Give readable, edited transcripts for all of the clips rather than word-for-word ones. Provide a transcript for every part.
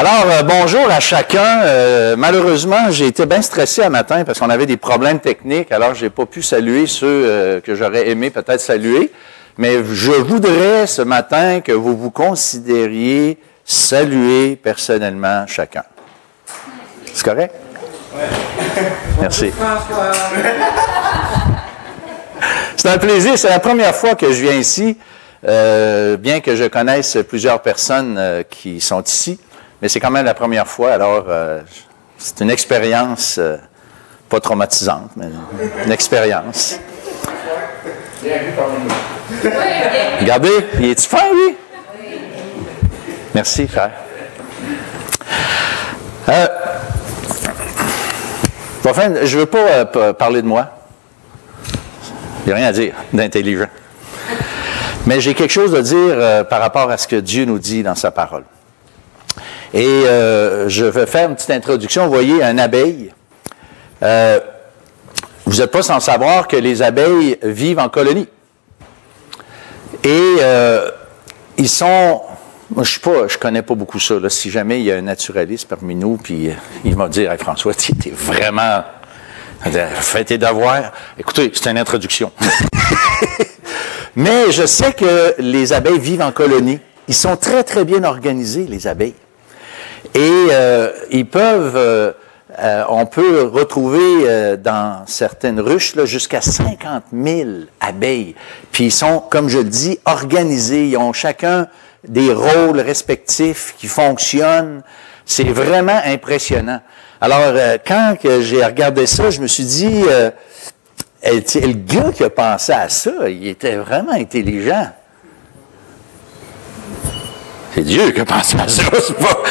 Alors, bonjour à chacun. Malheureusement, j'ai été bien stressé un matin parce qu'on avait des problèmes techniques, alors je n'ai pas pu saluer ceux que j'aurais aimé peut-être saluer. Mais je voudrais ce matin que vous vous considériez saluer personnellement chacun. C'est correct? Oui. Merci. C'est un plaisir. C'est la première fois que je viens ici, bien que je connaisse plusieurs personnes qui sont ici. Mais c'est quand même la première fois, alors c'est une expérience pas traumatisante, mais une expérience. Regardez, il est-tu fin, lui? Merci, frère. Je ne veux pas parler de moi. Il n'y a rien à dire d'intelligent. Mais j'ai quelque chose à dire par rapport à ce que Dieu nous dit dans sa parole. Et je vais faire une petite introduction. Vous voyez, une abeille. Vous n'êtes pas sans savoir que les abeilles vivent en colonie. Et ils sont... Moi, je connais pas beaucoup ça. Là. Si jamais il y a un naturaliste parmi nous, puis il va me dire, hey, François, tu es vraiment... Fais tes devoirs. Écoutez, c'est une introduction. Mais je sais que les abeilles vivent en colonie. Ils sont très, très bien organisés, les abeilles. Et ils peuvent, on peut retrouver dans certaines ruches jusqu'à 50 000 abeilles. Puis ils sont, comme je le dis, organisés. Ils ont chacun des rôles respectifs qui fonctionnent. C'est vraiment impressionnant. Alors, quand j'ai regardé ça, je me suis dit, le gars qui a pensé à ça, il était vraiment intelligent. C'est Dieu qui a pensé à ça.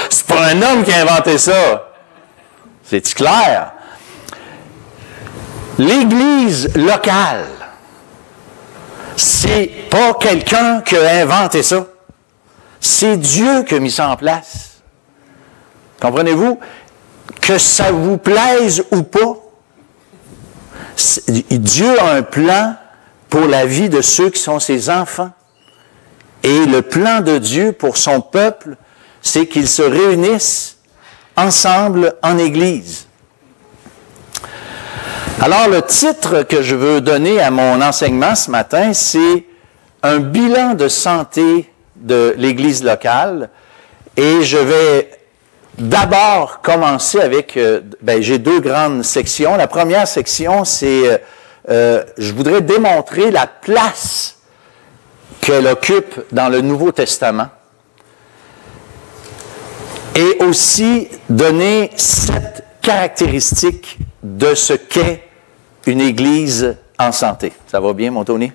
C'est pas un homme qui a inventé ça. C'est-tu clair? L'Église locale, c'est pas quelqu'un qui a inventé ça. C'est Dieu qui a mis ça en place. Comprenez-vous? Que ça vous plaise ou pas, Dieu a un plan pour la vie de ceux qui sont ses enfants. Et le plan de Dieu pour son peuple, c'est qu'ils se réunissent ensemble en Église. Alors, le titre que je veux donner à mon enseignement ce matin, c'est un bilan de santé de l'Église locale. Et je vais d'abord commencer avec, j'ai deux grandes sections. La première section, c'est, je voudrais démontrer la place qu'elle occupe dans le Nouveau Testament et aussi donner 7 caractéristiques de ce qu'est une Église en santé. Ça va bien, mon Tony?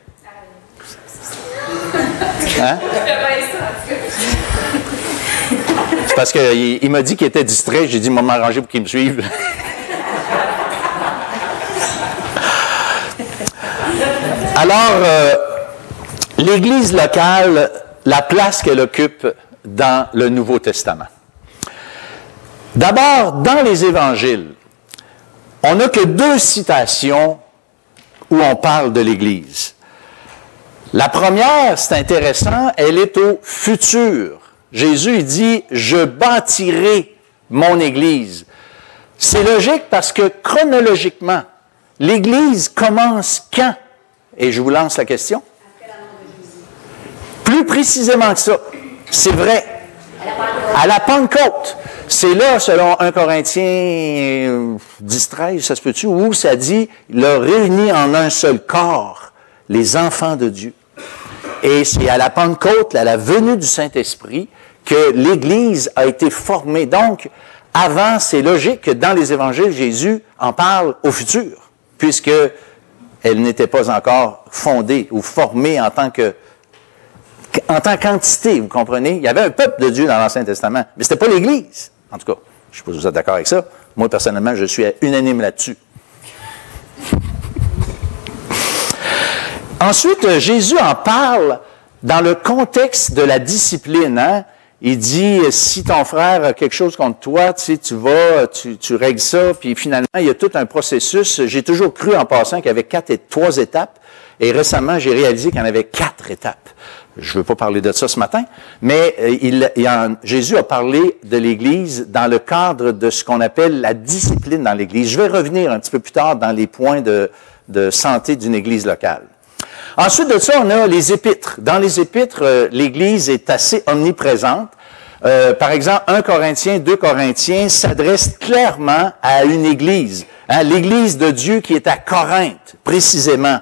Hein? C'est parce qu'il m'a dit qu'il était distrait, j'ai dit, il m'a m'arranger pour qu'il me suive. Alors, l'Église locale, la place qu'elle occupe dans le Nouveau Testament. D'abord, dans les Évangiles, on n'a que 2 citations où on parle de l'Église. La première, c'est intéressant, elle est au futur. Jésus il dit « Je bâtirai mon Église ». C'est logique parce que chronologiquement, l'Église commence quand? Et je vous lance la question. Plus précisément que ça, c'est vrai, à la Pentecôte. C'est là, selon 1 Corinthiens 10-13, ça se peut-tu, où ça dit « Il a réuni en un seul corps les enfants de Dieu ». Et c'est à la Pentecôte, à la venue du Saint-Esprit, que l'Église a été formée. Donc, avant, c'est logique que dans les Évangiles, Jésus en parle au futur, puisqu'elle n'était pas encore fondée ou formée en tant qu'entité, vous comprenez? Il y avait un peuple de Dieu dans l'Ancien Testament, mais ce n'était pas l'Église. En tout cas, je ne sais pas si vous êtes d'accord avec ça. Moi, personnellement, je suis unanime là-dessus. Ensuite, Jésus en parle dans le contexte de la discipline. Hein? Il dit, si ton frère a quelque chose contre toi, tu sais, tu règles ça, puis finalement, il y a tout un processus. J'ai toujours cru en passant qu'il y avait 3 étapes, et récemment, j'ai réalisé qu'il y en avait 4 étapes. Je ne veux pas parler de ça ce matin, mais Jésus a parlé de l'Église dans le cadre de ce qu'on appelle la discipline dans l'Église. Je vais revenir un petit peu plus tard dans les points de santé d'une Église locale. Ensuite de ça, on a les épîtres. Dans les épîtres, l'Église est assez omniprésente. Par exemple, 1 Corinthiens, 2 Corinthiens s'adressent clairement à une Église. Hein, l'Église de Dieu qui est à Corinthe, précisément.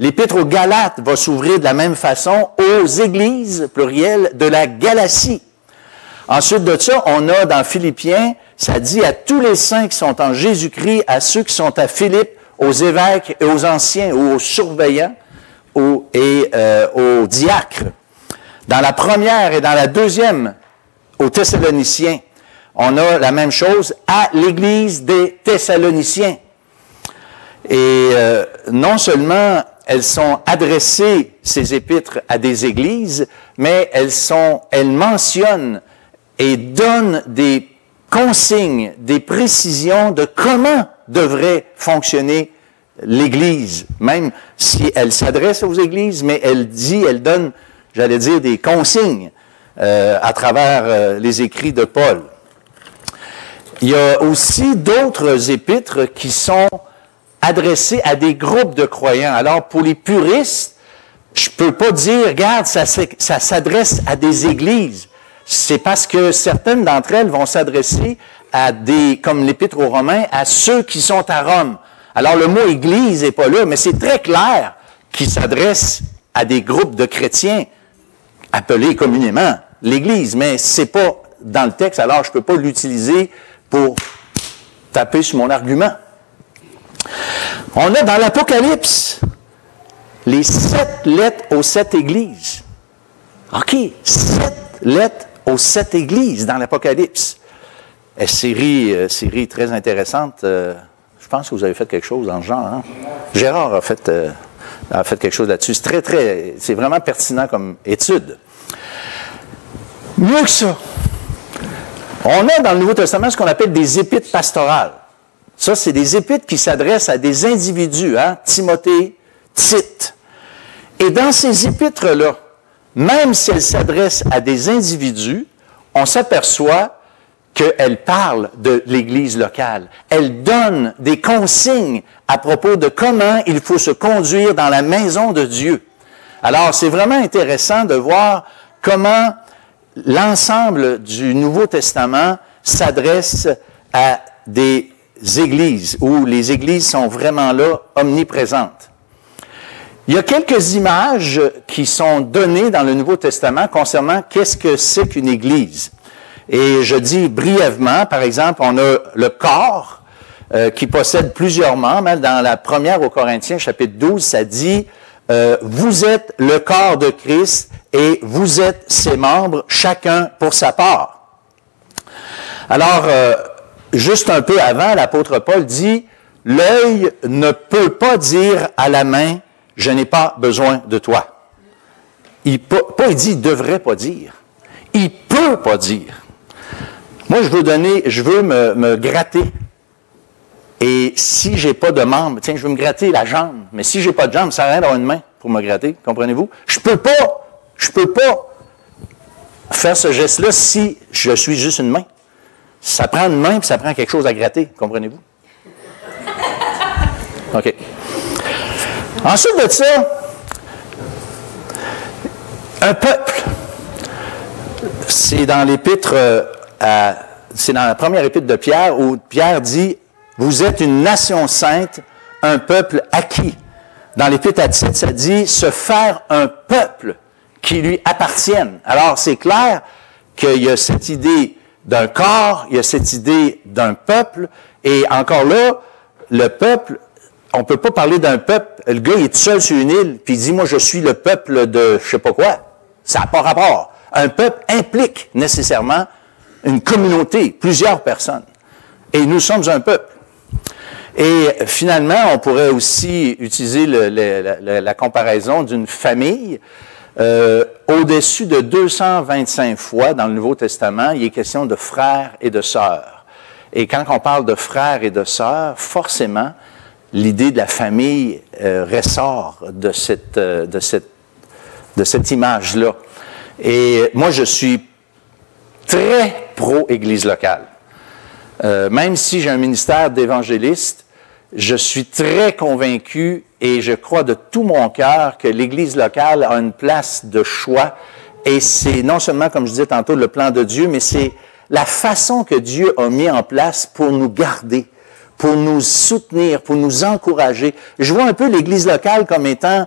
L'Épître aux Galates va s'ouvrir de la même façon aux églises, pluriel, de la Galatie. Ensuite de ça, on a dans Philippiens, ça dit à tous les saints qui sont en Jésus-Christ, à ceux qui sont à Philippe, aux évêques et aux anciens, ou aux surveillants, aux diacres. Dans la première et dans la deuxième, aux Thessaloniciens, on a la même chose à l'Église des Thessaloniciens. Et non seulement elles sont adressées, ces épîtres, à des églises, mais elles mentionnent et donnent des consignes, des précisions de comment devrait fonctionner l'Église, même si elle s'adresse aux églises, mais elle donne, j'allais dire, des consignes à travers les écrits de Paul. Il y a aussi d'autres épîtres qui sont adressés à des groupes de croyants. Alors, pour les puristes, je peux pas dire, regarde, ça s'adresse à des églises. C'est parce que certaines d'entre elles vont s'adresser à comme l'Épître aux Romains, à ceux qui sont à Rome. Alors, le mot église n'est pas là, mais c'est très clair qu'il s'adresse à des groupes de chrétiens appelés communément l'église, mais c'est pas dans le texte, alors je peux pas l'utiliser pour taper sur mon argument. On a dans l'Apocalypse les 7 lettres aux 7 églises. OK, 7 lettres aux 7 églises dans l'Apocalypse. Série très intéressante. Je pense que vous avez fait quelque chose dans ce genre. Hein? Gérard a fait quelque chose là-dessus. C'est vraiment pertinent comme étude. Mieux que ça, on a dans le Nouveau Testament ce qu'on appelle des épîtres pastorales. Ça, c'est des épîtres qui s'adressent à des individus, hein? Timothée, Tite. Et dans ces épîtres-là, même si elles s'adressent à des individus, on s'aperçoit qu'elles parlent de l'Église locale. Elles donnent des consignes à propos de comment il faut se conduire dans la maison de Dieu. Alors, c'est vraiment intéressant de voir comment l'ensemble du Nouveau Testament s'adresse à des églises, où les églises sont vraiment là, omniprésentes. Il y a quelques images qui sont données dans le Nouveau Testament concernant qu'est-ce que c'est qu'une église. Et je dis brièvement, par exemple, on a le corps qui possède plusieurs membres. Dans la première aux Corinthiens, chapitre 12, ça dit « Vous êtes le corps de Christ et vous êtes ses membres, chacun pour sa part. » Alors, juste un peu avant, l'apôtre Paul dit « L'œil ne peut pas dire à la main, je n'ai pas besoin de toi. » Il dit « il devrait pas dire. » Il peut pas dire. Moi, je veux me gratter. Et si j'ai pas de membre, tiens, je veux me gratter la jambe. Mais si j'ai pas de jambe, ça sert à rien d'avoir une main pour me gratter, comprenez-vous? Je peux pas faire ce geste-là si je suis juste une main. Ça prend une main, puis ça prend quelque chose à gratter, comprenez-vous? OK. Ensuite de ça, un peuple. C'est dans l'épître, c'est dans la première épître de Pierre, où Pierre dit « Vous êtes une nation sainte, un peuple acquis ». Dans l'épître à Tite, ça dit « Se faire un peuple qui lui appartienne ». Alors, c'est clair qu'il y a cette idée d'un corps, il y a cette idée d'un peuple, et encore là, le peuple, on ne peut pas parler d'un peuple, le gars il est tout seul sur une île, puis il dit « Moi, je suis le peuple de je sais pas quoi ». Ça n'a pas rapport. Un peuple implique nécessairement une communauté, plusieurs personnes. Et nous sommes un peuple. Et finalement, on pourrait aussi utiliser la comparaison d'une famille. Au-dessus de 225 fois dans le Nouveau Testament, il est question de frères et de sœurs. Et quand on parle de frères et de sœurs, forcément, l'idée de la famille ressort de de cette image-là. Et moi, je suis très pro-Église locale. Même si j'ai un ministère d'évangéliste, je suis très convaincu et je crois de tout mon cœur que l'Église locale a une place de choix. Et c'est non seulement, comme je disais tantôt, le plan de Dieu, mais c'est la façon que Dieu a mis en place pour nous garder, pour nous soutenir, pour nous encourager. Je vois un peu l'Église locale comme étant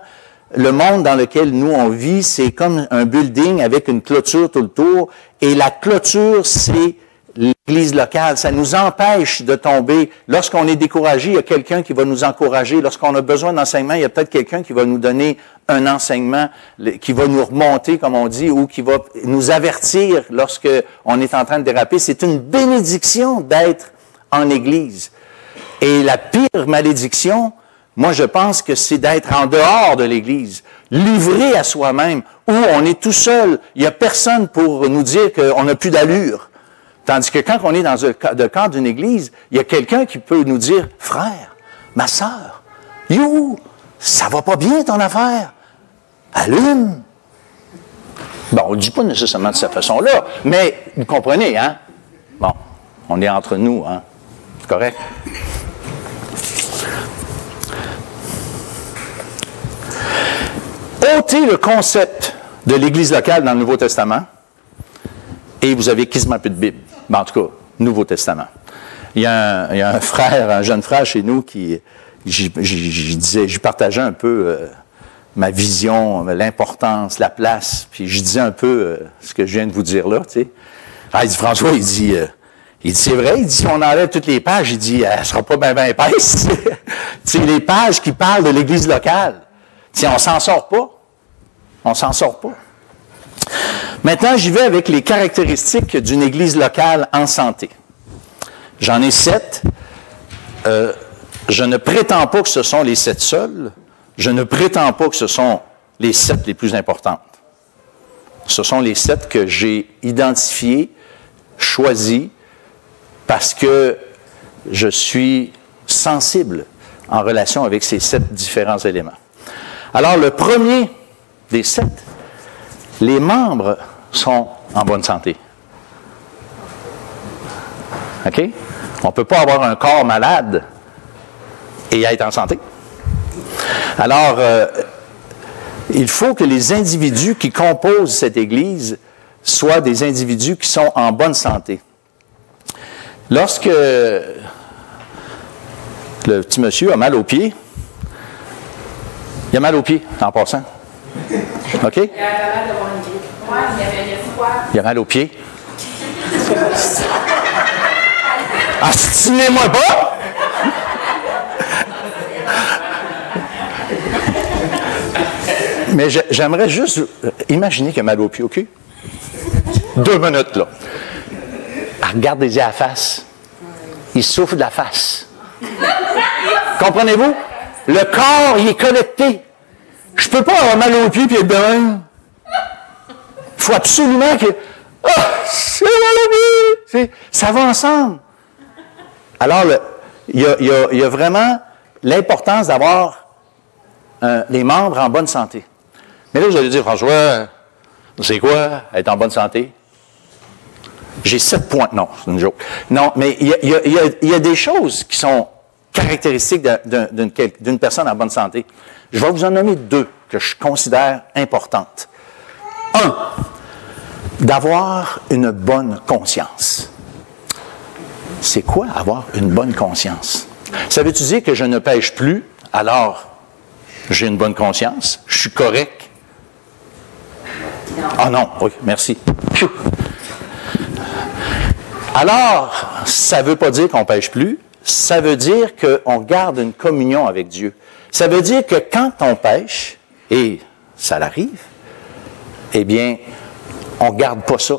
le monde dans lequel nous on vit, c'est comme un building avec une clôture tout le tour. Et la clôture, c'est l'Église locale. Ça nous empêche de tomber. Lorsqu'on est découragé, il y a quelqu'un qui va nous encourager. Lorsqu'on a besoin d'enseignement, il y a peut-être quelqu'un qui va nous donner un enseignement, qui va nous remonter, comme on dit, ou qui va nous avertir lorsqu'on est en train de déraper. C'est une bénédiction d'être en Église. Et la pire malédiction, moi, je pense que c'est d'être en dehors de l'Église, livré à soi-même, où on est tout seul. Il n'y a personne pour nous dire qu'on n'a plus d'allure. Tandis que quand on est dans le cadre d'une Église, il y a quelqu'un qui peut nous dire « Frère, ma sœur, you, ça va pas bien ton affaire. Allume. » Bon, on ne dit pas nécessairement de cette façon-là, mais vous comprenez, hein? Bon, on est entre nous, hein? C'est correct? Ôtez le concept de l'Église locale dans le Nouveau Testament et vous avez quasiment plus de Bible. Ben, en tout cas, Nouveau Testament. Il y a un frère, un jeune frère chez nous qui, je partageais un peu ma vision, l'importance, la place, puis je disais un peu ce que je viens de vous dire là, tu sais. Ah, il dit, François, il dit, c'est vrai, il dit, si on enlève toutes les pages, il dit, elle ne sera pas bien épaisse. Tu sais, les pages qui parlent de l'Église locale. Tu sais, on s'en sort pas. On s'en sort pas. Maintenant, j'y vais avec les caractéristiques d'une Église locale en santé. J'en ai 7. Je ne prétends pas que ce sont les 7 seuls. Je ne prétends pas que ce sont les 7 les plus importantes. Ce sont les 7 que j'ai identifiées, choisies, parce que je suis sensible en relation avec ces 7 différents éléments. Alors, le premier des 7, les membres sont en bonne santé. OK? On ne peut pas avoir un corps malade et être en santé. Alors, il faut que les individus qui composent cette Église soient des individus qui sont en bonne santé. Lorsque le petit monsieur a mal aux pieds, il a mal aux pieds, en passant. OK? Il a mal aux pieds. Astinez-moi pas! Mais j'aimerais juste imaginer qu'il a mal aux pieds, OK? 2 minutes, là. Regardez-y à la face. Il souffre de la face. Comprenez-vous? Le corps, il est connecté. Je ne peux pas avoir mal aux pieds et être de même. Il faut absolument que... Ah, c'est mal aux pieds! Ça va ensemble. Alors, il y a vraiment l'importance d'avoir les membres en bonne santé. Mais là, vous allez dire, François, c'est quoi être en bonne santé? J'ai 7 points. Non, c'est une joke. Non, mais il y a des choses qui sont caractéristiques d'une personne en bonne santé. Je vais vous en nommer 2 que je considère importantes. 1, d'avoir une bonne conscience. C'est quoi avoir une bonne conscience? Ça veut-tu dire que je ne pêche plus, alors j'ai une bonne conscience, je suis correct? Ah non, oui, merci. Alors, ça ne veut pas dire qu'on ne pêche plus, ça veut dire qu'on garde une communion avec Dieu. Ça veut dire que quand on pêche, et ça l'arrive, eh bien, on ne garde pas ça.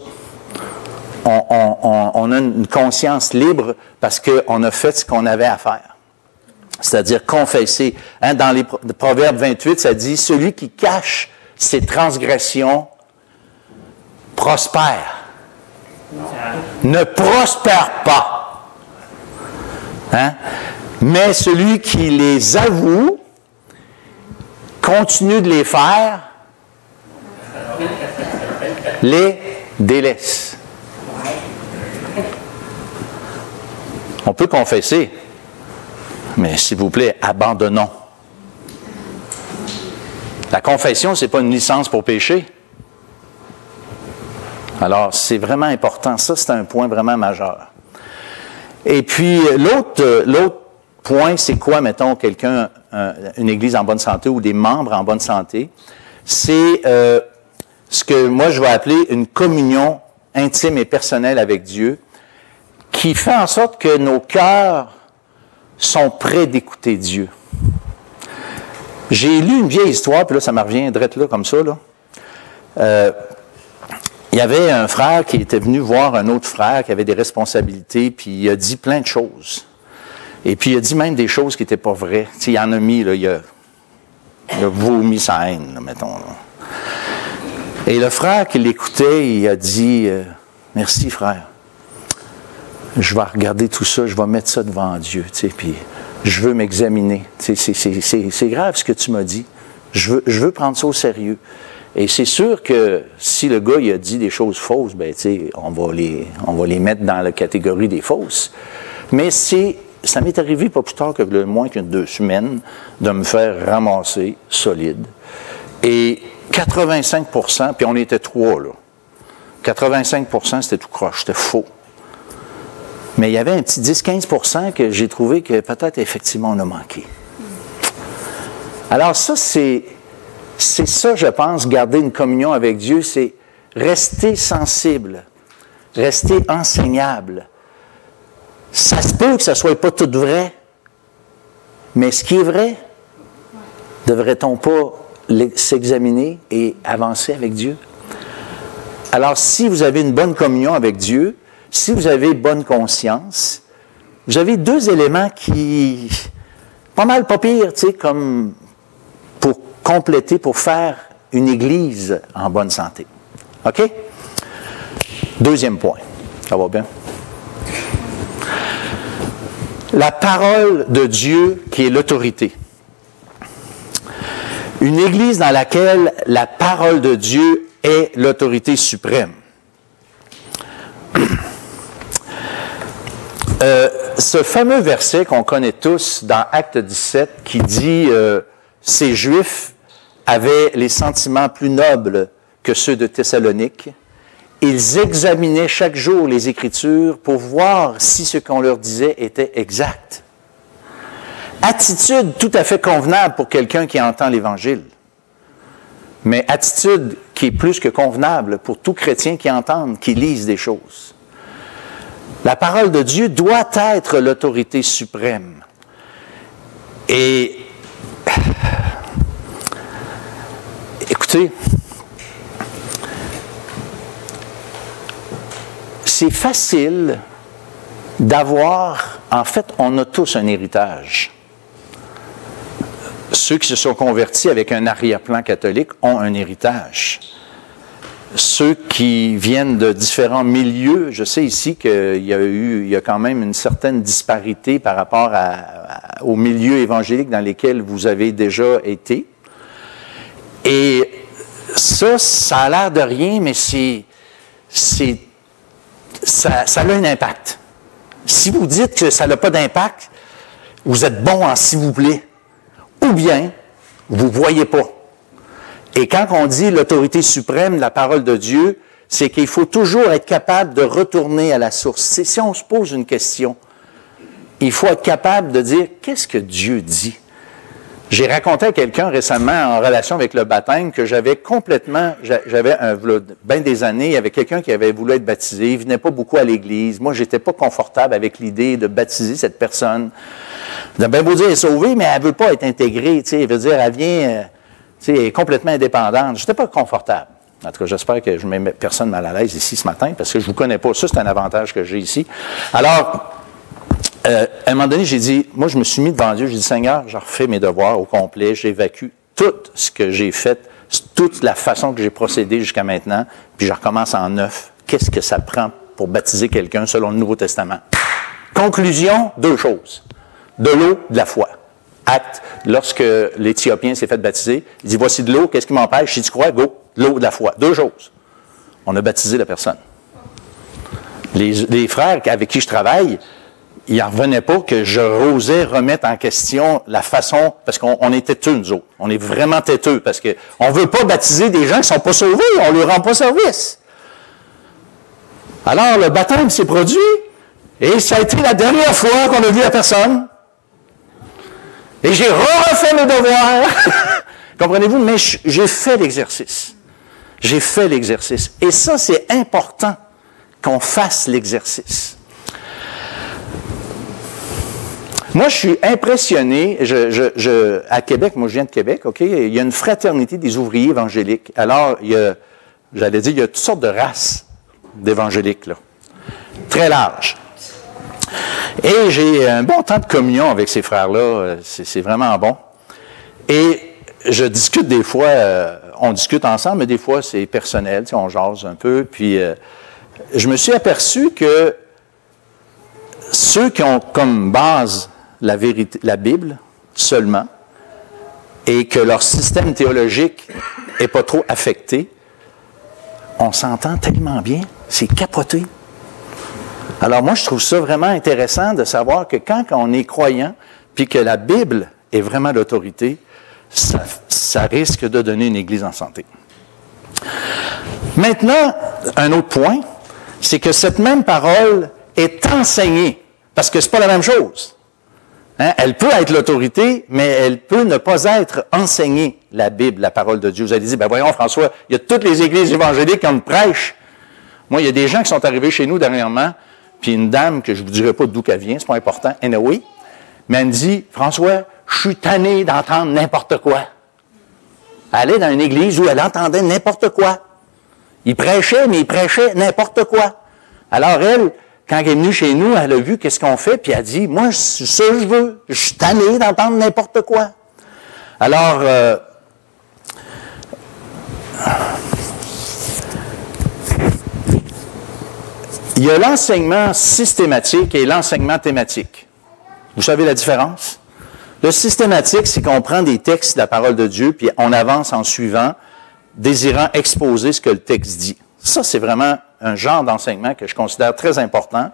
On a une conscience libre parce qu'on a fait ce qu'on avait à faire. C'est-à-dire confesser. Hein, dans les Proverbes 28, ça dit « Celui qui cache ses transgressions prospère. Ne prospère pas. Hein? Mais celui qui les avoue, continue de les faire, les délaisse. On peut confesser, mais s'il vous plaît, abandonnons. La confession, ce n'est pas une licence pour pécher. Alors, c'est vraiment important. Ça, c'est un point vraiment majeur. Et puis, l'autre point, c'est quoi, mettons, quelqu'un, une église en bonne santé ou des membres en bonne santé? C'est ce que moi, je vais appeler une communion intime et personnelle avec Dieu qui fait en sorte que nos cœurs sont prêts d'écouter Dieu. J'ai lu une vieille histoire, puis là, ça me revient direct là, comme ça, là. Il y avait un frère qui était venu voir un autre frère qui avait des responsabilités, puis il a dit plein de choses. Et puis il a dit même des choses qui n'étaient pas vraies. Tu sais, il en a mis, là, il a vomi sa haine, là, mettons. Là. Et le frère qui l'écoutait, il a dit « Merci, frère. Je vais regarder tout ça, je vais mettre ça devant Dieu, tu sais, puis je veux m'examiner. Tu sais, c'est grave ce que tu m'as dit. Je veux prendre ça au sérieux. » Et c'est sûr que si le gars il a dit des choses fausses, ben tu sais, on va les mettre dans la catégorie des fausses. Mais ça m'est arrivé pas plus tard que moins qu'une 2 semaines de me faire ramasser solide. Et 85%, puis on était 3 là. 85% c'était tout croche, c'était faux. Mais il y avait un petit 10-15% que j'ai trouvé que peut-être effectivement on a manqué. Alors ça, c'est ça, je pense, garder une communion avec Dieu, c'est rester sensible, rester enseignable. Ça se peut que ça ne soit pas tout vrai, mais ce qui est vrai, devrait-on pas s'examiner et avancer avec Dieu? Alors, si vous avez une bonne communion avec Dieu, si vous avez bonne conscience, vous avez 2 éléments qui, pas mal pas pire, tu sais, comme pour compléter, pour faire une église en bonne santé. OK? 2e point. Ça va bien? La parole de Dieu qui est l'autorité. Une église dans laquelle la parole de Dieu est l'autorité suprême. Ce fameux verset qu'on connaît tous dans Acte 17 qui dit ces Juifs avaient les sentiments plus nobles que ceux de Thessalonique. Ils examinaient chaque jour les Écritures pour voir si ce qu'on leur disait était exact. Attitude tout à fait convenable pour quelqu'un qui entend l'Évangile. Mais attitude qui est plus que convenable pour tout chrétien qui entende, qui lise des choses. La parole de Dieu doit être l'autorité suprême. Et écoutez, c'est facile d'avoir, en fait, on a tous un héritage. Ceux qui se sont convertis avec un arrière-plan catholique ont un héritage. Ceux qui viennent de différents milieux, je sais ici qu'il y a quand même une certaine disparité par rapport aux milieux évangéliques dans lesquels vous avez déjà été. Et ça a l'air de rien, mais ça a un impact. Si vous dites que ça n'a pas d'impact, vous êtes bon en s'il vous plaît. Ou bien, vous ne voyez pas. Et quand on dit l'autorité suprême, la parole de Dieu, c'est qu'il faut toujours être capable de retourner à la source. Si on se pose une question, il faut être capable de dire « Qu'est-ce que Dieu dit? » J'ai raconté à quelqu'un récemment en relation avec le baptême que j'avais bien des années, il y avait quelqu'un qui avait voulu être baptisé, il ne venait pas beaucoup à l'église. Moi, je n'étais pas confortable avec l'idée de baptiser cette personne. De bien beau dire, elle est sauvée, mais elle ne veut pas être intégrée, tu sais, elle veut dire, elle vient, tu sais, elle est complètement indépendante. Je n'étais pas confortable. En tout cas, j'espère que je ne mets personne mal à l'aise ici ce matin, parce que je ne vous connais pas. Ça, c'est un avantage que j'ai ici. Alors, à un moment donné, j'ai dit, moi, je me suis mis devant Dieu, j'ai dit, Seigneur, je refais mes devoirs au complet, j'évacue tout ce que j'ai fait, toute la façon que j'ai procédé jusqu'à maintenant, puis je recommence en neuf. Qu'est-ce que ça prend pour baptiser quelqu'un selon le Nouveau Testament? Conclusion, 2 choses. De l'eau, de la foi. Acte, lorsque l'Éthiopien s'est fait baptiser, il dit, voici de l'eau, qu'est-ce qui m'empêche? Si tu crois, go, de l'eau, de la foi. 2 choses. on a baptisé la personne. Les frères avec qui je travaille, ils n'en revenaient pas que je osais remettre en question la façon, parce qu'on est têteux, nous autres. On est vraiment têteux, parce qu'on ne veut pas baptiser des gens qui ne sont pas sauvés, on ne leur rend pas service. Alors, le baptême s'est produit, et ça a été la dernière fois qu'on a vu la personne. Et j'ai refait mes devoirs. Comprenez-vous? Mais j'ai fait l'exercice. J'ai fait l'exercice. Et ça, c'est important qu'on fasse l'exercice. Moi, je suis impressionné. À Québec, moi, je viens de Québec, OK? Il y a une fraternité des ouvriers évangéliques. Alors, j'allais dire, il y a toutes sortes de races d'évangéliques, là. Très larges. Et j'ai un bon temps de communion avec ces frères-là. C'est vraiment bon. Et je discute des fois, on discute ensemble, mais des fois, c'est personnel, tu sais, on jase un peu. Puis, je me suis aperçu que ceux qui ont comme base la vérité, la Bible seulement, et que leur système théologique n'est pas trop affecté, on s'entend tellement bien, c'est capoté. Alors moi, je trouve ça vraiment intéressant de savoir que quand on est croyant, puis que la Bible est vraiment l'autorité, ça risque de donner une Église en santé. Maintenant, un autre point, c'est que cette même parole est enseignée, parce que ce n'est pas la même chose. Hein? Elle peut être l'autorité, mais elle peut ne pas être enseignée, la Bible, la parole de Dieu. Vous allez dire, ben voyons François, il y a toutes les églises évangéliques qui ont une prêche. Moi, il y a des gens qui sont arrivés chez nous dernièrement, puis une dame que je ne vous dirai pas d'où qu'elle vient, c'est pas important, anyway, mais elle me dit, François, je suis tanné d'entendre n'importe quoi. Elle est dans une église où elle entendait n'importe quoi. Il prêchait, mais il prêchait n'importe quoi. Alors elle, quand elle est venue chez nous, elle a vu qu'est-ce qu'on fait, puis elle a dit, moi, c'est ça que je veux. Je suis tanné d'entendre n'importe quoi. Alors, il y a l'enseignement systématique et l'enseignement thématique. Vous savez la différence? Le systématique, c'est qu'on prend des textes de la parole de Dieu, puis on avance en suivant, désirant exposer ce que le texte dit. Ça, c'est vraiment un genre d'enseignement que je considère très important,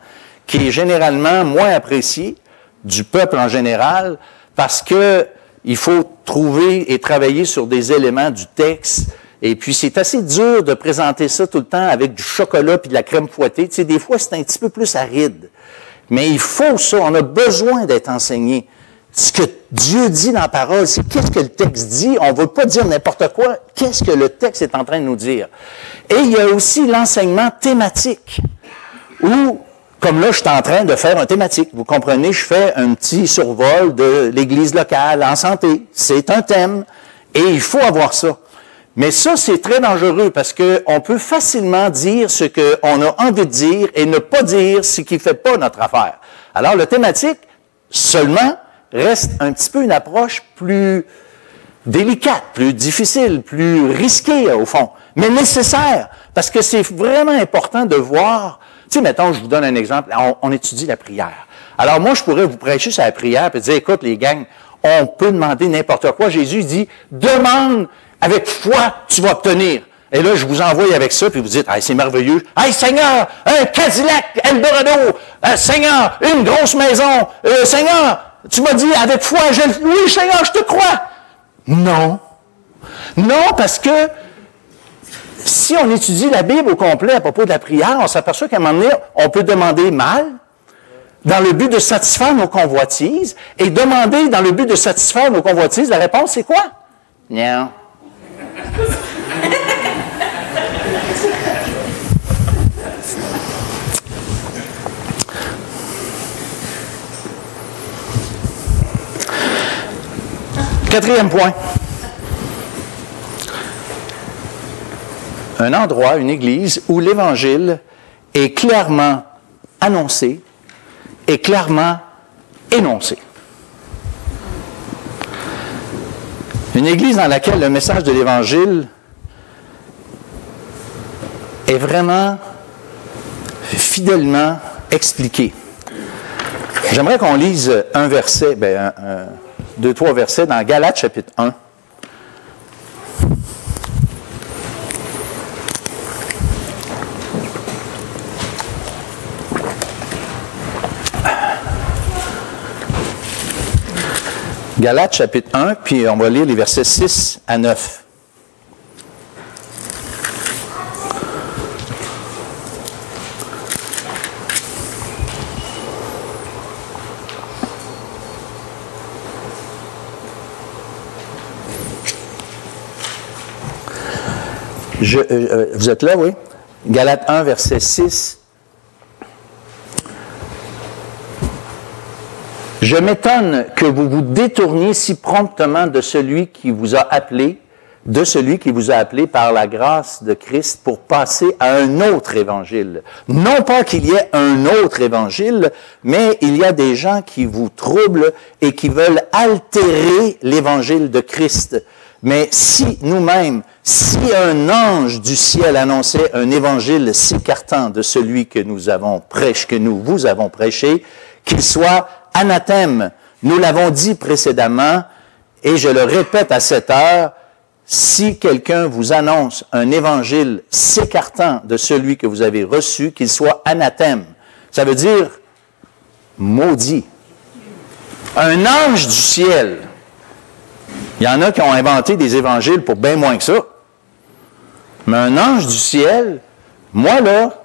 qui est généralement moins apprécié du peuple en général, parce que il faut trouver et travailler sur des éléments du texte. Et puis, c'est assez dur de présenter ça tout le temps avec du chocolat puis de la crème fouettée. Tu sais, des fois, c'est un petit peu plus aride. Mais il faut ça, on a besoin d'être enseigné. Ce que Dieu dit dans la parole, c'est qu'est-ce que le texte dit. On ne veut pas dire n'importe quoi. Qu'est-ce que le texte est en train de nous dire? Et il y a aussi l'enseignement thématique, où, comme là, je suis en train de faire un thématique. Vous comprenez, je fais un petit survol de l'Église locale en santé. C'est un thème, et il faut avoir ça. Mais ça, c'est très dangereux parce qu'on peut facilement dire ce qu'on a envie de dire et ne pas dire ce qui ne fait pas notre affaire. Alors, le thématique, seulement, reste un petit peu une approche plus délicate, plus difficile, plus risquée, au fond, mais nécessaire, parce que c'est vraiment important de voir. Tu sais, mettons, je vous donne un exemple, on étudie la prière. Alors, moi, je pourrais vous prêcher sur la prière et dire, écoute, les gangs, on peut demander n'importe quoi. Jésus dit, demande avec foi, tu vas obtenir. Et là, je vous envoie avec ça, puis vous dites, hey, c'est merveilleux. Hey, Seigneur, un Cadillac Eldorado. Seigneur, une grosse maison. Seigneur, tu m'as dit, avec foi, oui, Seigneur, je te crois. Non. Non, parce que si on étudie la Bible au complet à propos de la prière, on s'aperçoit qu'à un moment donné, on peut demander mal, dans le but de satisfaire nos convoitises, et demander dans le but de satisfaire nos convoitises, la réponse, c'est quoi? Non. Quatrième point. Un endroit, une église où l'Évangile est clairement annoncé et clairement énoncé. Une église dans laquelle le message de l'Évangile est vraiment fidèlement expliqué. J'aimerais qu'on lise un verset, deux, trois versets dans Galates chapitre 1. Galates chapitre 1, puis on va lire les versets 6 à 9. Vous êtes là, oui? Galates 1, verset 6. Je m'étonne que vous vous détourniez si promptement de celui qui vous a appelé, par la grâce de Christ pour passer à un autre évangile. Non pas qu'il y ait un autre évangile, mais il y a des gens qui vous troublent et qui veulent altérer l'évangile de Christ. Mais si nous-mêmes, si un ange du ciel annonçait un évangile s'écartant de celui que nous vous avons prêché, qu'il soit anathème. Nous l'avons dit précédemment, et je le répète à cette heure, si quelqu'un vous annonce un évangile s'écartant de celui que vous avez reçu, qu'il soit anathème. Ça veut dire maudit. Un ange du ciel. Il y en a qui ont inventé des évangiles pour bien moins que ça. Mais un ange du ciel, moi là,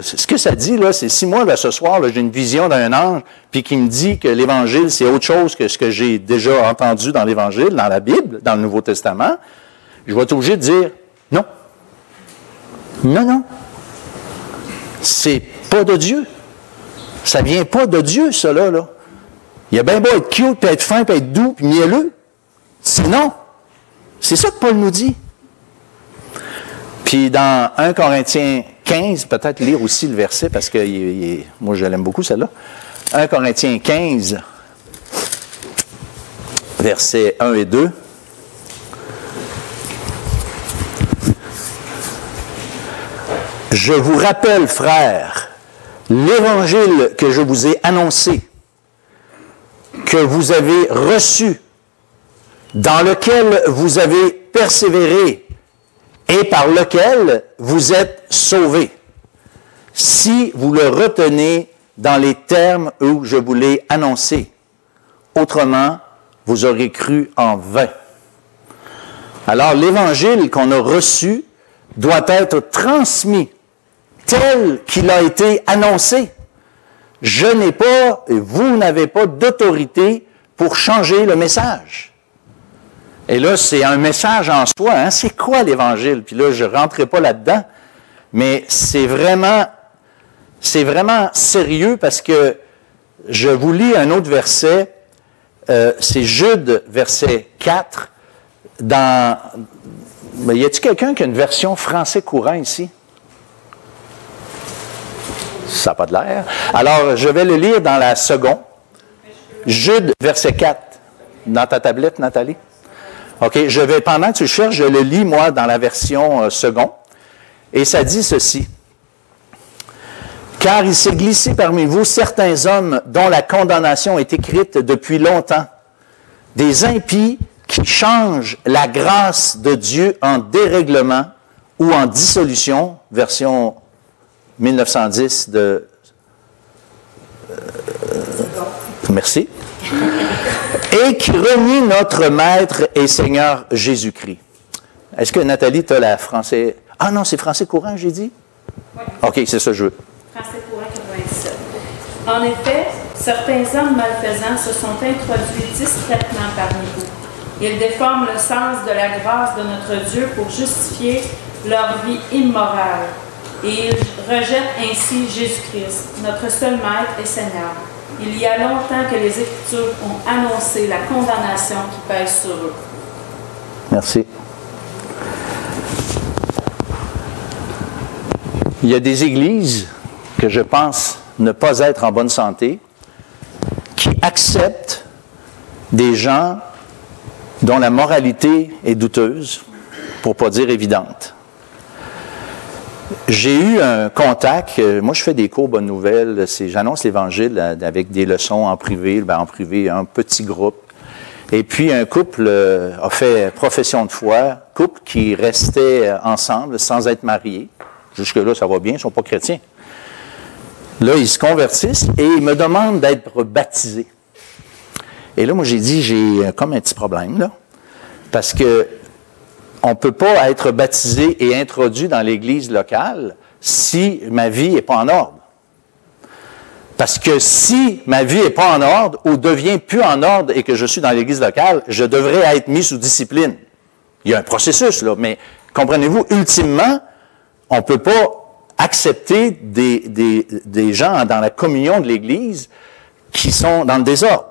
ce que ça dit, là, c'est si moi, là, ce soir, là, j'ai une vision d'un ange, puis qui me dit que l'Évangile, c'est autre chose que ce que j'ai déjà entendu dans l'Évangile, dans la Bible, dans le Nouveau Testament, je vais être obligé de dire non. Non, non. C'est pas de Dieu. Ça vient pas de Dieu, ça, là. Il a bien beau être cute, puis être fin, puis être doux, puis mielleux. C'est non. C'est ça que Paul nous dit. Puis dans 1 Corinthiens 15, peut-être lire aussi le verset, parce que moi je l'aime beaucoup celle-là. 1 Corinthiens 15, versets 1 et 2. Je vous rappelle, frères, l'évangile que je vous ai annoncé, que vous avez reçu, dans lequel vous avez persévéré, et par lequel vous êtes sauvés, si vous le retenez dans les termes où je vous l'ai annoncé. Autrement, vous aurez cru en vain. Alors, l'Évangile qu'on a reçu doit être transmis tel qu'il a été annoncé. Je n'ai pas, et vous n'avez pas d'autorité pour changer le message. Et là, c'est un message en soi. Hein? C'est quoi l'Évangile? Puis là, je ne rentrerai pas là-dedans, mais c'est vraiment sérieux parce que je vous lis un autre verset. C'est Jude, verset 4. Y a-t-il quelqu'un qui a une version français courant ici? Ça n'a pas de l'air. Alors, je vais le lire dans la seconde. Jude, verset 4. Dans ta tablette, Nathalie? OK, pendant que tu cherches, je le lis, moi, dans la version seconde. Et ça dit ceci. « Car il s'est glissé parmi vous certains hommes dont la condamnation est écrite depuis longtemps, des impies qui changent la grâce de Dieu en dérèglement ou en dissolution, version 1910 de... merci. Et qui renie notre Maître et Seigneur Jésus-Christ. » Est-ce que Nathalie, tu as la français... Ah non, c'est français courant, j'ai dit? Oui. OK, c'est ça que je veux. Français courant 97. En effet, certains hommes malfaisants se sont introduits discrètement parmi vous. Ils déforment le sens de la grâce de notre Dieu pour justifier leur vie immorale. Et ils rejettent ainsi Jésus-Christ, notre seul Maître et Seigneur. Il y a longtemps que les Écritures ont annoncé la condamnation qui pèse sur eux. Merci. Il y a des églises que je pense ne pas être en bonne santé qui acceptent des gens dont la moralité est douteuse, pour ne pas dire évidente. J'ai eu un contact, moi je fais des cours Bonne Nouvelle, j'annonce l'Évangile avec des leçons en privé, un petit groupe. Et puis un couple a fait profession de foi, couple qui restait ensemble sans être mariés. Jusque-là, ça va bien, ils ne sont pas chrétiens. Là, ils se convertissent et ils me demandent d'être baptisés. Et là, moi, j'ai dit, j'ai comme un petit problème, là, parce que on ne peut pas être baptisé et introduit dans l'Église locale si ma vie n'est pas en ordre. Parce que si ma vie n'est pas en ordre ou devient plus en ordre et que je suis dans l'Église locale, je devrais être mis sous discipline. Il y a un processus, là, mais comprenez-vous, ultimement, on ne peut pas accepter des gens dans la communion de l'Église qui sont dans le désordre.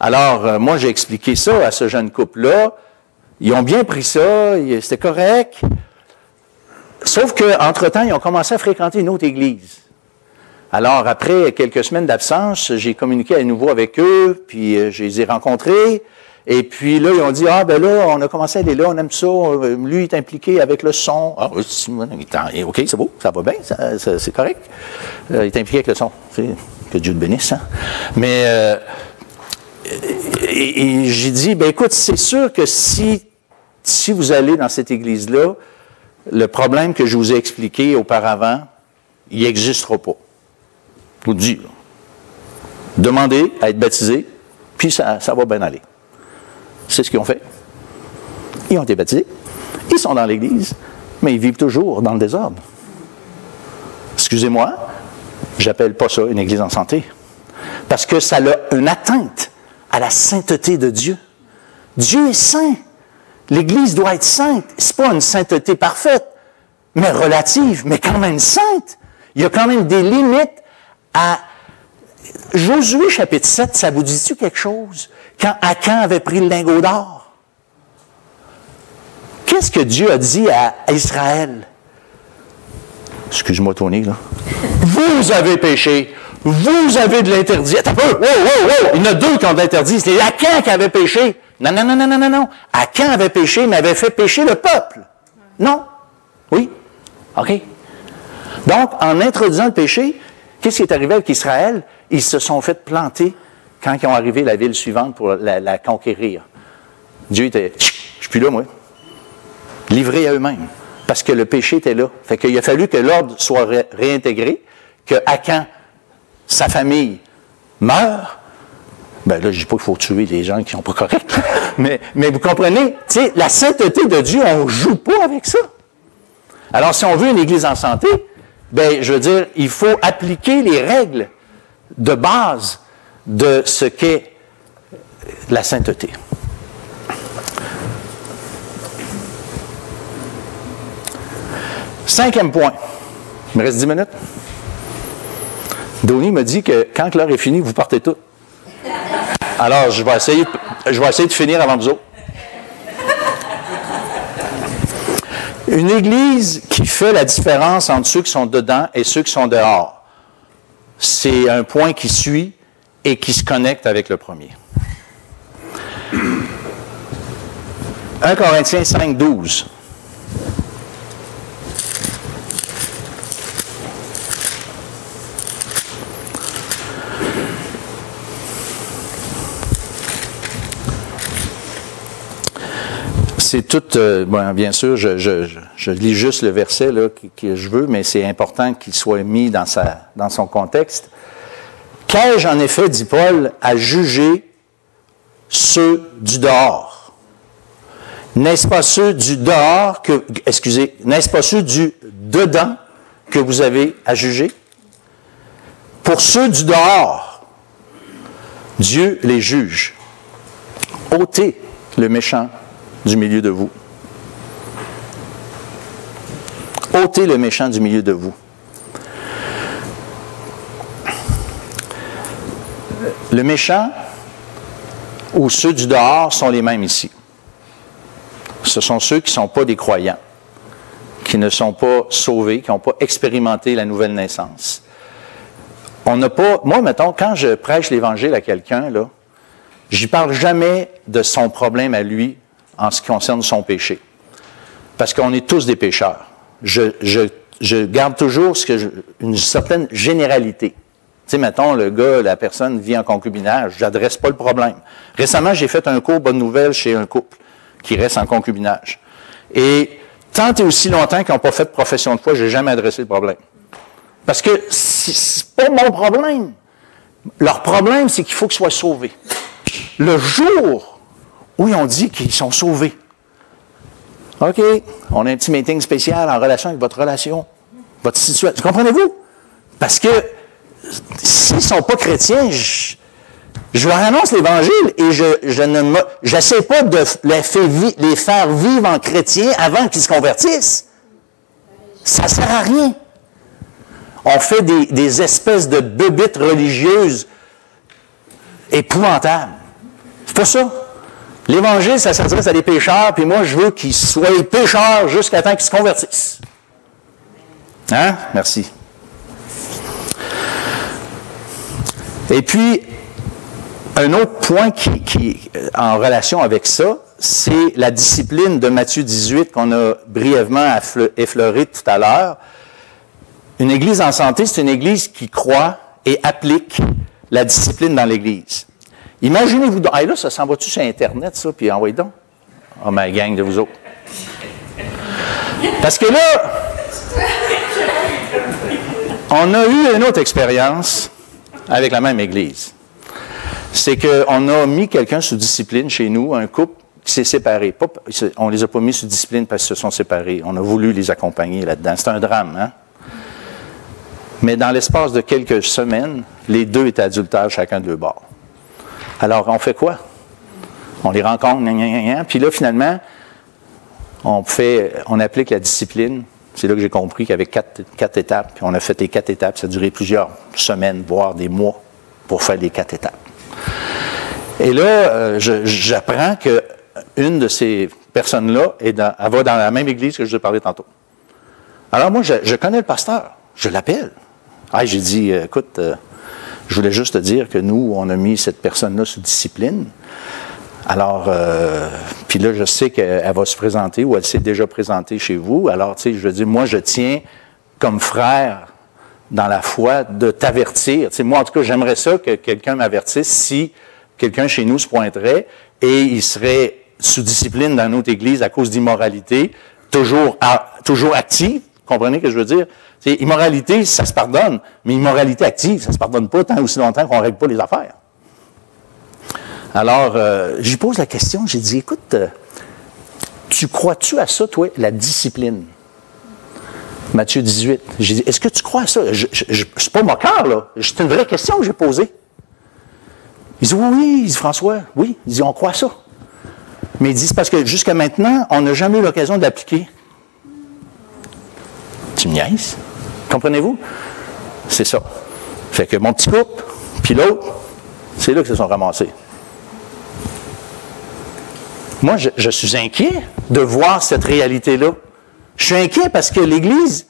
Alors, moi, j'ai expliqué ça à ce jeune couple-là. Ils ont bien pris ça, c'était correct. Sauf qu'entre-temps, ils ont commencé à fréquenter une autre église. Alors, après quelques semaines d'absence, j'ai communiqué à nouveau avec eux, puis je les ai rencontrés. Et puis là, ils ont dit, ah, ben là, on a commencé à aller là, on aime ça. Lui, il est impliqué avec le son. Ah, oui, OK, c'est beau, ça va bien, c'est correct. Il est impliqué avec le son. Que Dieu te bénisse, hein? Mais et j'ai dit, ben écoute, c'est sûr que si vous allez dans cette église-là, le problème que je vous ai expliqué auparavant, il n'existera pas. Je vous le dis. Là. Demandez à être baptisé, puis ça va bien aller. C'est ce qu'ils ont fait. Ils ont été baptisés, ils sont dans l'église, mais ils vivent toujours dans le désordre. Excusez-moi, j'appelle pas ça une église en santé, parce que ça a une atteinte à la sainteté de Dieu. Dieu est saint. L'Église doit être sainte. Ce n'est pas une sainteté parfaite, mais relative, mais quand même sainte. Il y a quand même des limites à... Josué, chapitre 7, ça vous dit-tu quelque chose? Quand Akan avait pris le lingot d'or. Qu'est-ce que Dieu a dit à Israël? Excuse-moi, Tony, là. Vous avez péché. Vous avez de l'interdit. Attends un peu. Wow. Il y en a deux qui ont de l'interdit. C'est Akan qui avait péché. Non. Akan avait péché, mais avait fait pécher le peuple. Non. Oui. OK. Donc, en introduisant le péché, qu'est-ce qui est arrivé avec Israël? Ils se sont fait planter quand ils ont arrivé à la ville suivante pour la conquérir. Dieu était, je suis plus là, moi. Livrés à eux-mêmes. Parce que le péché était là. Fait qu'il a fallu que l'ordre soit réintégré, que Akan, sa famille, meure. Ben là, je ne dis pas qu'il faut tuer les gens qui ne sont pas corrects. mais vous comprenez, tu sais, la sainteté de Dieu, on ne joue pas avec ça. Alors, si on veut une Église en santé, ben, je veux dire, il faut appliquer les règles de base de ce qu'est la sainteté. Cinquième point. Il me reste 10 minutes. Donnie me dit que quand l'heure est finie, vous partez tous. Alors, je vais essayer de finir avant vous autres. Une Église qui fait la différence entre ceux qui sont dedans et ceux qui sont dehors, c'est un point qui suit et qui se connecte avec le premier. 1 Corinthiens 5, 12. C'est tout, bien sûr, je lis juste le verset là, que je veux, mais c'est important qu'il soit mis dans son contexte. Qu'ai-je en effet, dit Paul, à juger ceux du dehors? N'est-ce pas ceux du dehors n'est-ce pas ceux du dedans que vous avez à juger? Pour ceux du dehors, Dieu les juge. Ôtez le méchant du milieu de vous. Ôtez le méchant du milieu de vous. Le méchant ou ceux du dehors sont les mêmes ici. Ce sont ceux qui ne sont pas des croyants, qui ne sont pas sauvés, qui n'ont pas expérimenté la nouvelle naissance. On n'a pas... Moi, mettons, quand je prêche l'Évangile à quelqu'un, là, j'y parle jamais de son problème à lui en ce qui concerne son péché. Parce qu'on est tous des pécheurs. Je garde toujours une certaine généralité. Tu sais, mettons, le gars, la personne vit en concubinage, je n'adresse pas le problème. Récemment, j'ai fait un cours Bonne Nouvelle chez un couple qui reste en concubinage. Et tant et aussi longtemps qu'ils n'ont pas fait de profession de foi, je n'ai jamais adressé le problème. Parce que c'est pas mon problème. Leur problème, c'est qu'il faut qu'ils soient sauvés. le jour où ils ont dit qu'ils sont sauvés. OK, on a un petit meeting spécial en relation avec votre relation, votre situation. Comprenez-vous? Parce que s'ils ne sont pas chrétiens, je leur annonce l'Évangile et je n'essaie pas de les faire vivre en chrétiens avant qu'ils se convertissent. Ça ne sert à rien. On fait des espèces de bébites religieuses épouvantables. C'est pas ça. L'Évangile, ça s'adresse à des pécheurs, puis moi, je veux qu'ils soient pécheurs jusqu'à temps qu'ils se convertissent. Hein? Merci. Et puis, un autre point qui en relation avec ça, c'est la discipline de Matthieu 18 qu'on a brièvement effleurée tout à l'heure. Une Église en santé, c'est une Église qui croit et applique la discipline dans l'Église. Imaginez-vous donc, là, ça s'en va-tu sur Internet, ça, puis envoyez donc. Oh, ma gang de vous autres. Parce que là, on a eu une autre expérience avec la même Église. C'est qu'on a mis quelqu'un sous discipline chez nous, un couple qui s'est séparé. On ne les a pas mis sous discipline parce qu'ils se sont séparés. On a voulu les accompagner là-dedans. C'est un drame, hein? Mais dans l'espace de quelques semaines, les deux étaient adultères, chacun de leur bord. Alors, on fait quoi? On les rencontre, puis là, finalement, on applique la discipline. C'est là que j'ai compris qu'il y avait quatre étapes. Puis on a fait les 4 étapes. Ça a duré plusieurs semaines, voire des mois, pour faire les 4 étapes. Et là, j'apprends qu'une de ces personnes-là, elle va dans la même église que je vous ai parlé tantôt. Alors moi, je connais le pasteur. Je l'appelle. J'ai dit, écoute, je voulais juste te dire que nous, on a mis cette personne-là sous discipline. Alors, puis là, je sais qu'elle va se présenter ou elle s'est déjà présentée chez vous. Alors, tu sais, je veux dire, moi, je tiens comme frère dans la foi de t'avertir. Tu sais, moi, en tout cas, j'aimerais ça que quelqu'un m'avertisse si quelqu'un chez nous se pointerait et il serait sous discipline dans notre Église à cause d'immoralité, toujours active. Comprenez ce que je veux dire? C'est, immoralité, ça se pardonne, mais immoralité active, ça ne se pardonne pas tant aussi longtemps qu'on ne règle pas les affaires. Alors, j'y pose la question, j'ai dit, écoute, tu crois-tu à ça, toi, la discipline? Matthieu 18. J'ai dit, est-ce que tu crois à ça? C'est pas moqueur, là. C'est une vraie question que j'ai posée. Il dit, oui, il dit, François, oui. Il dit, on croit à ça. Mais il dit, c'est parce que jusqu'à maintenant, on n'a jamais eu l'occasion de l'appliquer. Tu me niaises? Comprenez-vous? C'est ça. Fait que mon petit couple, puis l'autre, c'est là qu'ils se sont ramassés. Moi, je suis inquiet de voir cette réalité-là. Je suis inquiet parce que l'Église,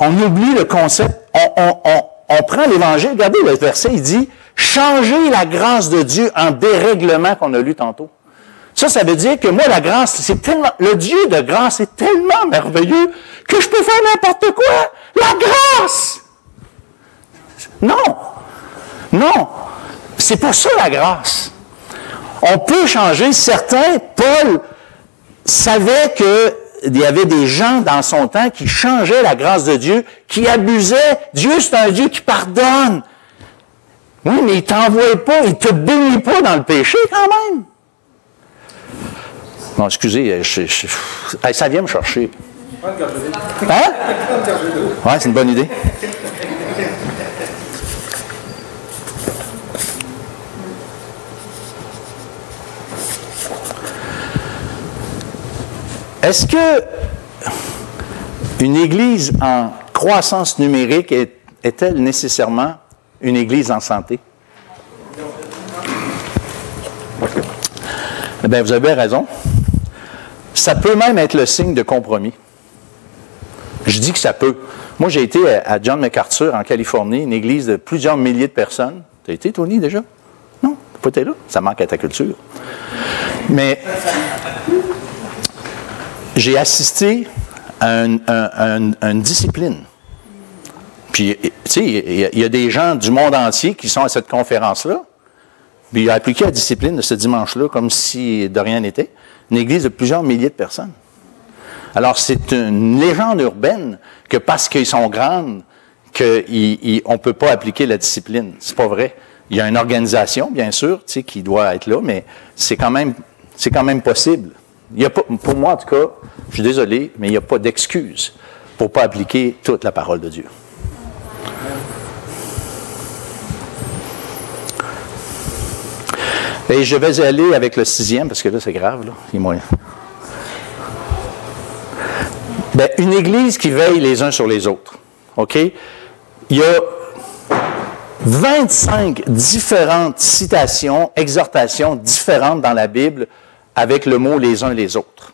on oublie le concept, on prend l'Évangile, regardez le verset, il dit « Changez la grâce de Dieu en dérèglement qu'on a lu tantôt. » Ça veut dire que moi, la grâce, c'est tellement, le Dieu de grâce est tellement merveilleux que je peux faire n'importe quoi. La grâce! Non! Non! C'est pas ça la grâce. On peut changer. Certains, Paul savait qu'il y avait des gens dans son temps qui changeaient la grâce de Dieu, qui abusaient. Dieu, c'est un Dieu qui pardonne. Oui, mais il ne t'envoie pas, il ne te bénit pas dans le péché quand même. Non, excusez, ça vient me chercher. Hein? Oui, c'est une bonne idée. Est-ce que une Église en croissance numérique est-elle nécessairement une Église en santé? Eh bien, vous avez raison. Ça peut même être le signe de compromis. Je dis que ça peut. Moi, j'ai été à John MacArthur, en Californie, une église de plusieurs milliers de personnes. Tu as été, Tony, déjà? Non, tu n'as pas été là? Ça manque à ta culture. Mais j'ai assisté à une discipline. Puis, tu sais, il y a des gens du monde entier qui sont à cette conférence-là. Puis, il a appliqué la discipline de ce dimanche-là comme si de rien n'était. Une église de plusieurs milliers de personnes. Alors, c'est une légende urbaine que parce qu'ils sont grands, qu'on ne peut pas appliquer la discipline. C'est pas vrai. Il y a une organisation, bien sûr, tu sais, qui doit être là, mais c'est quand même possible. Il y a pas, pour moi, en tout cas, je suis désolé, mais il n'y a pas d'excuse pour ne pas appliquer toute la parole de Dieu. Et je vais aller avec le 6e, parce que là, c'est grave, là. Il est moyen. Bien, une Église qui veille les uns sur les autres. OK? Il y a 25 différentes citations, exhortations différentes dans la Bible avec le mot « les uns les autres ».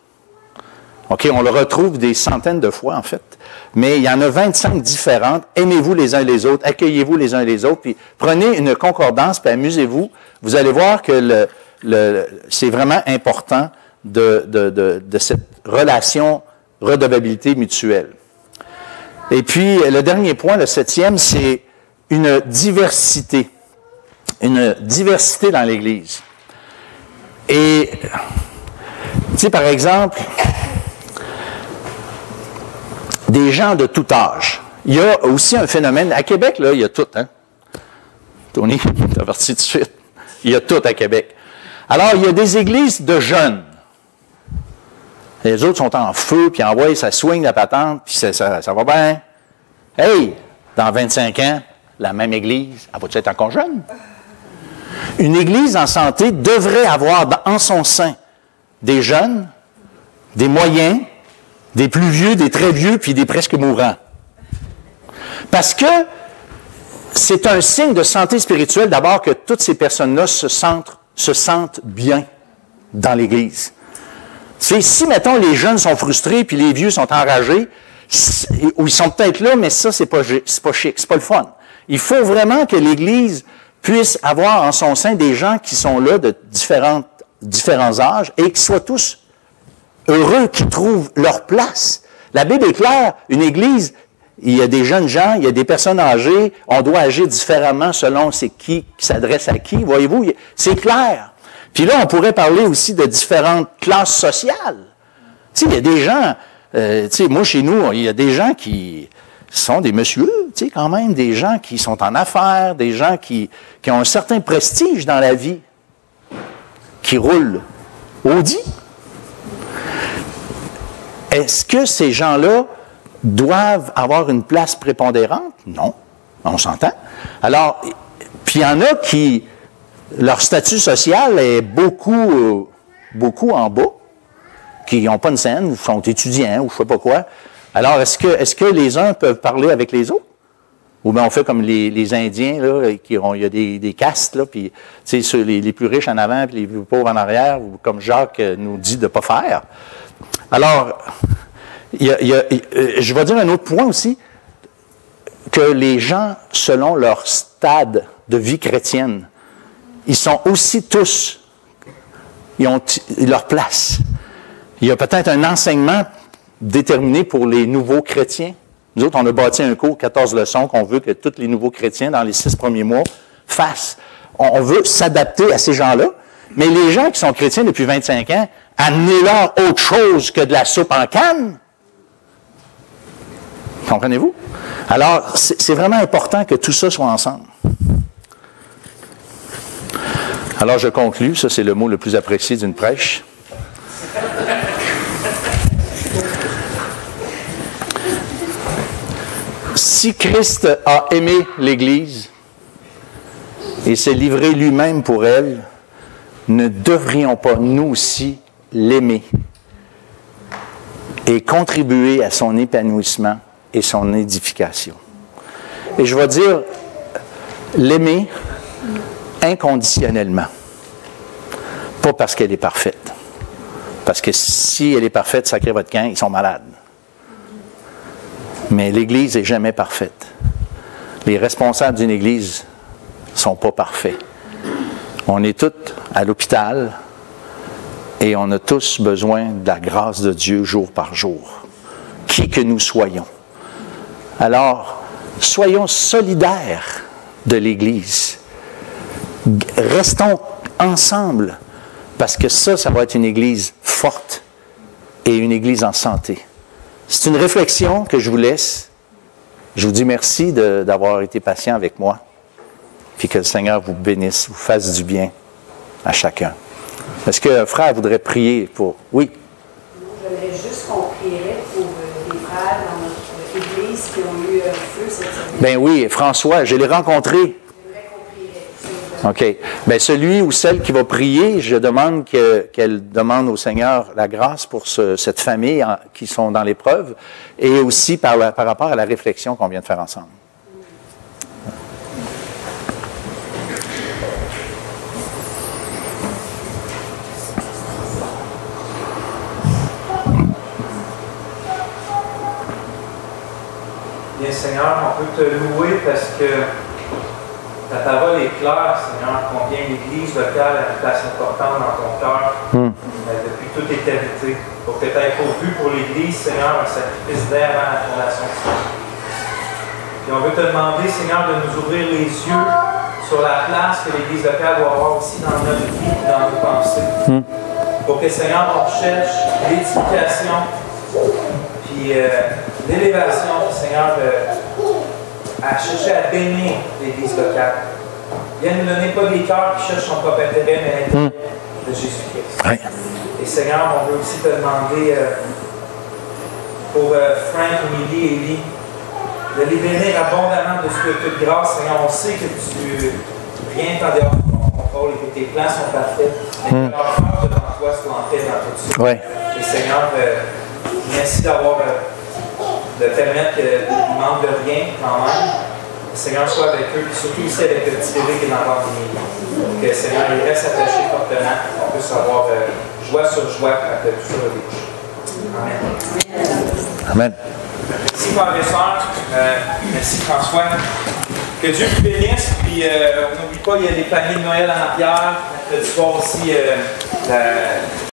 OK? On le retrouve des centaines de fois, en fait. Mais il y en a 25 différentes. Aimez-vous les uns les autres, accueillez-vous les uns les autres, puis prenez une concordance, puis amusez-vous. Vous allez voir que c'est vraiment important de cette relation redevabilité mutuelle. Et puis, le dernier point, le 7e, c'est une diversité. Une diversité dans l'Église. Et, tu sais, par exemple, des gens de tout âge. Il y a aussi un phénomène, à Québec, là, il y a tout, hein? Tony, t'es averti tout de suite. Il y a tout à Québec. Alors, il y a des églises de jeunes. Les autres sont en feu, puis en ouais, ça swing la patente, puis ça va bien. Hey, dans 25 ans, la même église, elle va-tu être encore jeune? Une église en santé devrait avoir en son sein des jeunes, des moyens, des plus vieux, des très vieux, puis des presque mourants. Parce que c'est un signe de santé spirituelle, d'abord, que toutes ces personnes-là se sentent bien dans l'Église. Si, mettons, les jeunes sont frustrés, puis les vieux sont enragés, ou ils sont peut-être là, mais ça, c'est pas chic, c'est pas le fun. Il faut vraiment que l'Église puisse avoir en son sein des gens qui sont là de différents âges et qui soient tous heureux, qui trouvent leur place. La Bible est claire, une Église, il y a des jeunes gens, il y a des personnes âgées, on doit agir différemment selon c'est qui s'adresse à qui, voyez-vous, c'est clair. Puis là, on pourrait parler aussi de différentes classes sociales. Tu sais, il y a des gens, tu sais, moi, chez nous, il y a des gens qui sont des messieurs, tu sais, quand même, des gens qui sont en affaires, des gens qui ont un certain prestige dans la vie, qui roulent Audi. Est-ce que ces gens-là doivent avoir une place prépondérante? Non, on s'entend. Alors, puis il y en a qui, leur statut social est beaucoup en bas, qui n'ont pas une scène, sont étudiants ou je ne sais pas quoi. Alors, est-ce que les uns peuvent parler avec les autres? Ou bien on fait comme les Indiens, là, il y a des castes, là, puis tu sais, les plus riches en avant, puis les plus pauvres en arrière, ou comme Jacques nous dit de ne pas faire. Alors, je vais dire un autre point aussi, que les gens, selon leur stade de vie chrétienne, ils sont aussi tous, ils ont leur place. Il y a peut-être un enseignement déterminé pour les nouveaux chrétiens. Nous autres, on a bâti un cours, 14 leçons, qu'on veut que tous les nouveaux chrétiens, dans les 6 premiers mois, fassent. On veut s'adapter à ces gens-là. Mais les gens qui sont chrétiens depuis 25 ans, amenez-leur autre chose que de la soupe en canne. Comprenez-vous? Alors, c'est vraiment important que tout ça soit ensemble. Alors, je conclus. Ça, c'est le mot le plus apprécié d'une prêche. Si Christ a aimé l'Église et s'est livré lui-même pour elle, ne devrions pas, nous aussi, l'aimer et contribuer à son épanouissement et son édification. Et je vais dire, l'aimer inconditionnellement. Pas parce qu'elle est parfaite. Parce que si elle est parfaite, sacrez votre camp, ils sont malades. Mais l'Église n'est jamais parfaite. Les responsables d'une Église ne sont pas parfaits. On est tous à l'hôpital et on a tous besoin de la grâce de Dieu jour par jour, qui que nous soyons. Alors, soyons solidaires de l'Église. Restons ensemble, parce que ça va être une Église forte et une Église en santé. C'est une réflexion que je vous laisse. Je vous dis merci d'avoir été patient avec moi. puis que le Seigneur vous bénisse, vous fasse du bien à chacun. Est-ce qu'un frère voudrait prier pour... Oui? Je voudrais juste qu'on prierait pour les frères dans notre église qui ont eu un feu cette semaine. Ben oui, François, je l'ai rencontré. OK. Bien, celui ou celle qui va prier, je demande qu'elle demande au Seigneur la grâce pour cette famille qui sont dans l'épreuve et aussi par rapport à la réflexion qu'on vient de faire ensemble. Bien, Seigneur, on peut te louer parce que ta parole est claire, Seigneur, combien l'Église locale a une place importante dans ton cœur depuis toute éternité. Pour que tu aies pourvu pour l'Église, Seigneur, un sacrifice d'air avant la fondation du monde. Et on veut te demander, Seigneur, de nous ouvrir les yeux sur la place que l'Église locale doit avoir aussi dans notre vie et dans nos pensées. Pour que, Seigneur, on cherche l'édification puis l'élévation, Seigneur, à chercher à bénir l'Église locale. Viens nous donner pas des cœurs qui cherchent son propre intérêt, mais l'intérêt de Jésus-Christ. Oui. Et Seigneur, on veut aussi te demander pour Frank, Émilie et Élie, de les bénir abondamment de ce que toute grâce, Seigneur. On sait que rien n'est en dehors de ton contrôle et que tes plans sont parfaits, mais que leur cœur devant toi soit en paix dans tout ça. Oui. Et Seigneur, merci d'avoir de permettre qu'ils ne manquent de rien quand même. Le Seigneur soit avec eux, et surtout ici avec le petit bébé qui est dans la pandémie. Que le Seigneur il reste attaché fortement, qu'on puisse avoir joie sur joie quand tout ça va déboucher. Amen. Amen. Merci, frères et sœurs. Merci, François. Que Dieu vous bénisse. Puis, on n'oublie pas, il y a des paniers de Noël en arrière. Mercredi soir aussi,